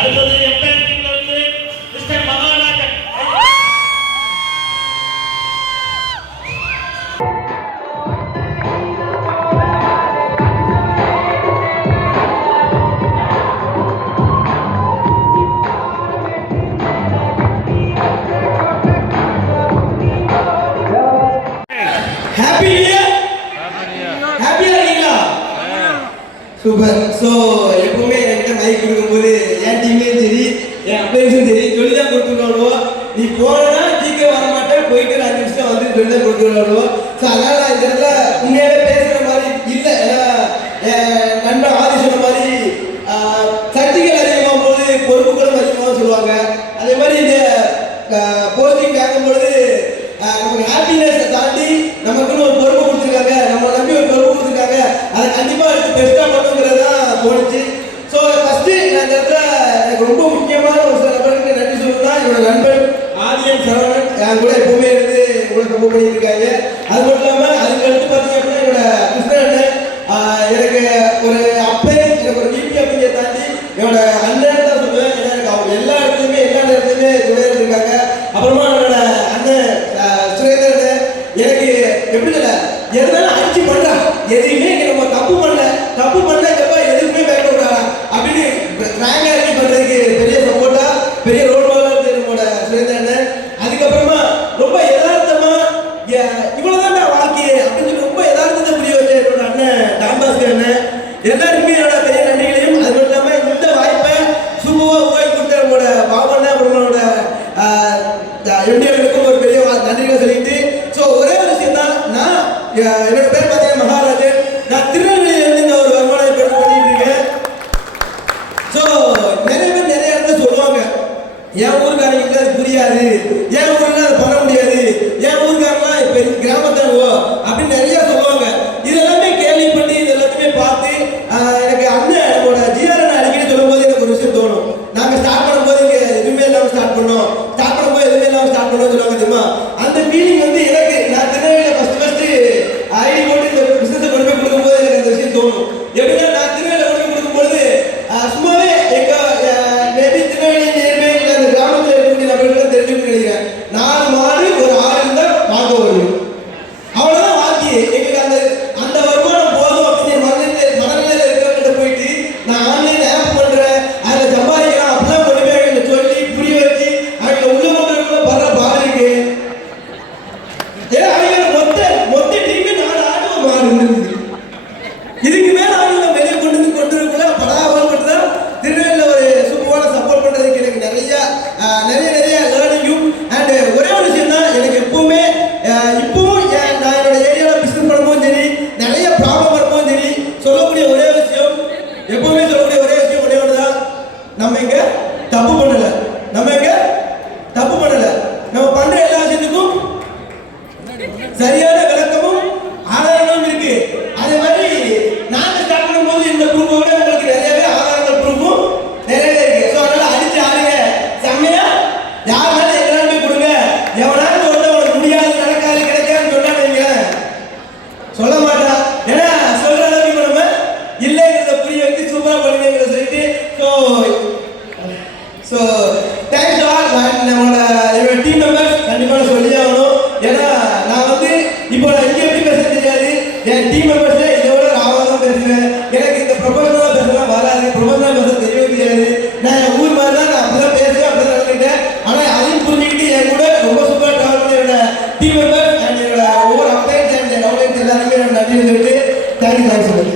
அடுத்தது எம்பேர்கிலிருந்து mister Maharajan. Happy new year. ஹாப்பியா இருக்கீங்களா? சூப்பர். ஸோ எப்பவுமே என்கிட்ட மைக் கொடுக்கும்போது என் டீம்லேயும் சரி என் அப்ளைன்ஸும் சரி சொல்லி தான் கொடுத்துருவாங்களோ, நீ போனா சீக்கிரம் வர மாட்டேன், போயிட்டு 5 நிமிஷம் வந்து சொல்லி தான் கொடுத்துருவாங்களோ. ஸோ அதனால இந்த இடத்துல உண்மையாவே பேசுகிற மாதிரி இல்லை. ஏன்னா என் நண்பன் ஆதி சொன்ன மாதிரி சர்ச்சைகள் அதிகமாகும் போது பொறுப்புகளும் அதிகமாக சொல்லுவாங்க. அதே மாதிரி இந்த போஸ்டிங் கேட்கும்பொழுது நமக்கு ஹாப்பினஸை தாண்டி நமக்குன்னு ஒரு பொறுப்பு கொடுத்துருக்காங்க, நம்ம நம்பி ஒரு பொறுப்பு கொடுத்துருக்காங்க, அதை கண்டிப்பாக எடுத்து பெஸ்ட்டாக பண்ணுங்கிறது தான் தோணுச்சு. ஸோ ஃபஸ்ட்டு நான் இந்த இடத்துல எனக்கு ரொம்ப முக்கியமான ஒரு சில நபருக்கு நன்றி சொல்லணும்னா என்னோட நண்பன் ஆதியன் சரவணன் என் கூட எப்பவுமே இருந்து கூட சப்போர்ட் பண்ணிட்டு இருக்காங்க. அது மட்டும் இல்லாமல் அதுக்கு அடுத்து பார்த்தீங்க அப்படின்னா என்னோட கிருஷ்ணன் எனக்கு ஒரு அப்பன், எனக்கு ஒரு விபி அப்படிங்கிறத தாண்டி என்னோட அண்ணன் தான் சொல்லுவேன். ஏன்னா எனக்கு அவங்க எல்லா இடத்துலையுமே எல்லா நேரத்துலையுமே துணையாக இருக்காங்க. அப்புறமா என்னோட அண்ணன் சுரேந்தரன் எனக்கு எப்படி இல்லை எதுனாலும் அடிச்சு பண்ணுறான், எதுவுமே நம்ம தப்பு பண்ணலப்ப எதுவுமே பயப்படாடா அப்படின்னு ரேங்காக அடிச்சு பண்ணுறதுக்கு பெரிய சப்போர்ட்டா பெரிய ரோல் மாடலாக இருந்தது நம்மளோட சுரேந்தரன். அதுக்கப்புறமா ரொம்ப யதார்த்தமா இவ்வளோதான் நான் வாழ்க்கையே அப்படின்னு சொல்லி ரொம்ப யதார்த்தத்தை புரிய வச்ச என்னோட அண்ணன் டான்பாஸ்கர் அண்ணன். எல்லாருக்குமே என்னோட பெரிய நன்றிகளையும், அது மட்டும் இல்லாமல் இந்த வாய்ப்பை சுமூகமாக உருவாக்கி கொடுத்த நம்மளோட பாவண்ணா நம்மளோட எம்டிஆருக்கும் ஒரு பெரிய நன்றிகளை சொல்லிட்டு, ஸோ ஒரே ஒரு விஷயம் தான், நான் என்னோட பேர் பார்த்தீங்கன்னா மகாராஜன். நான் திருநெல்வேலியிலிருந்து இந்த ஒரு வருமானம் பெற்று பண்ணிட்டு இருக்கேன். ஸோ நிறைய பேர் நிறைய இடத்துல சொல்லுவாங்க, என் ஊருக்காரங்களுக்கு அது புரியாது, என் ஊர்ல அதை பண்ண முடியாது, என் ஊருக்காரெல்லாம் இப்போ கிராமத்தானுவோ அப்படின்னு நிறைய சொல்லுவாங்க. இதெல்லாமே கேள்விப்பட்டு இது எல்லாத்தையுமே பார்த்து எனக்கு அண்ணன் நம்மளோட ஜிஆர் அடிக்கடி சொல்லும் போது எனக்கு ஒரு விஷயம் தோணும். நாங்கள் ஸ்டார்ட் பண்ணும்போது இங்கே எதுவுமே இல்லாமல் ஸ்டார்ட் பண்ணோம், ஸ்டார்ட் பண்ணும்போது எதுவுமே இல்லாமல் ஸ்டார்ட் பண்ணோம்னு சொல்லுவாங்க தெரியுமா. அந்த ஃபீலிங் வந்து எனக்கு நான் திருநெல்வேலியில் ஃபஸ்ட்டு ஐடி போட்டு இந்த பிஸ்னஸை கொண்டு போய் கொடுக்கும்போது எனக்கு அந்த விஷயம் தோணும். எப்படின்னா நான் திருநெல்வேலியில் கொண்டு போய் கொடுக்கும்பொழுது சும்மாவே எங்கள் மேபி திருநெல்வேலி நேர்மே இல்லை அந்த கிராமத்தில் இருக்கக்கூடிய நபர்கள் தெரிஞ்சுன்னு நினைக்கிறேன். 4 மாடு ஒரு ஆடு இருந்தால் வாங்க வரும், அவ்வளோதான் வாழ்க்கையே. எங்களுக்கு அந்த வருமானம் போதும் அப்படின்னு மனநிலையில் இருக்கிறவங்கள்ட்ட போயிட்டு நான் ஆன்லைன் ஆப் பண்ணுறேன், அதில் சம்பாதிக்கிறேன் அப்படிலாம் கொண்டு போய் அவங்க சொல்லி புரிய வச்சு அவங்க உள்ள கொண்டு வர்ற பாருக்கு ஏன்னா அவங்க மொத்த டீமே 4 ஆடு மாடு இருந்தது. இதுக்கு மேலே அவங்க வெளியே கொண்டு இருக்கல படாமல் மட்டும் தான் திருநெல்வேலியில் ஒரு சூப்பரான சப்போர்ட் பண்ணுறதுக்கு எனக்கு நிறைய லேர்னிங்கும். அண்ட் ஒரே ஒரு விஷயம் தான், எனக்கு எப்பவுமே இப்பவும் நான் என்னோட ஏரியாவில் பிஸ்னஸ் பண்ணும்போது சரி, நிறைய ப்ராப்ளம் வரும்போது சரி, சொல்லக்கூடிய ஒரே விஷயம், எப்பவுமே சொல்லக்கூடிய ஒரே விஷயம் ஒரே ஒன்று தான், நம்ம இங்கே தப்பு பண்ணலை, நம்ம பண்ணுற எல்லா விஷயத்துக்கும் சரியான விளக்கமும் ஆதாரங்களும் இருக்கு. அதே மாதிரி நாங்கள் ஸ்டார்ட் பண்ணும்போது இந்த ப்ரூஃபோட உங்களுக்கு நிறையவே ஆதாரங்கள் ப்ரூஃபும் நிறையவே இருக்கு. ஸோ அதனால அடிச்சு ஆடுங்க, செம்மையா யாருனாலும் எங்களால் போய் கொடுங்க. எவனாலும் சொல்லிட்டு உனக்கு முடியாது, நடக்காது, கிடைக்காதுன்னு சொன்னாங்க சொல்ல மாட்டான். ஏன்னா சொல்ற அளவுக்கு நம்ம இல்லைங்கிறத புரிய வச்சு சூப்பராக பண்ணுங்கிறத சொல்லிட்டு ஸோ தேங்க்ஸ் ஆல். நம்மளோட டீம் மெம்பர்ஸ் கண்டிப்பாக சொல்லி ஆகணும். ஏன்னா நான் வந்து இப்போ நான் இங்கே எப்படி பேச தெரியாது, என் டீம் மெம்பர்ஸே இதோட ராவாக தான் பேசுவேன். எனக்கு இந்த ப்ரொஃபஷனலாக பேசலாம் வராது, ப்ரொஃபஷனலாக பேச தெரியவே தெரியாது. நான் என் ஊர் மாதிரி தான் நான் அப்படிதான் பேசுவேன், அப்படி தான் நடந்துக்கிட்டேன். ஆனால் அதையும் புரிஞ்சுக்கிட்டு என் கூட ரொம்ப சூப்பராக ட்ராவல் பண்ணி என்னோட டீம் மெம்பர்ஸ் அண்ட் என்னோட ஒவ்வொரு அப்பைன்ஸ் அண்ட் டவுன்லைன்ஸ் எல்லாருமே நான் நன்றி சொல்லிட்டு தேங்க்யூ சொல்லி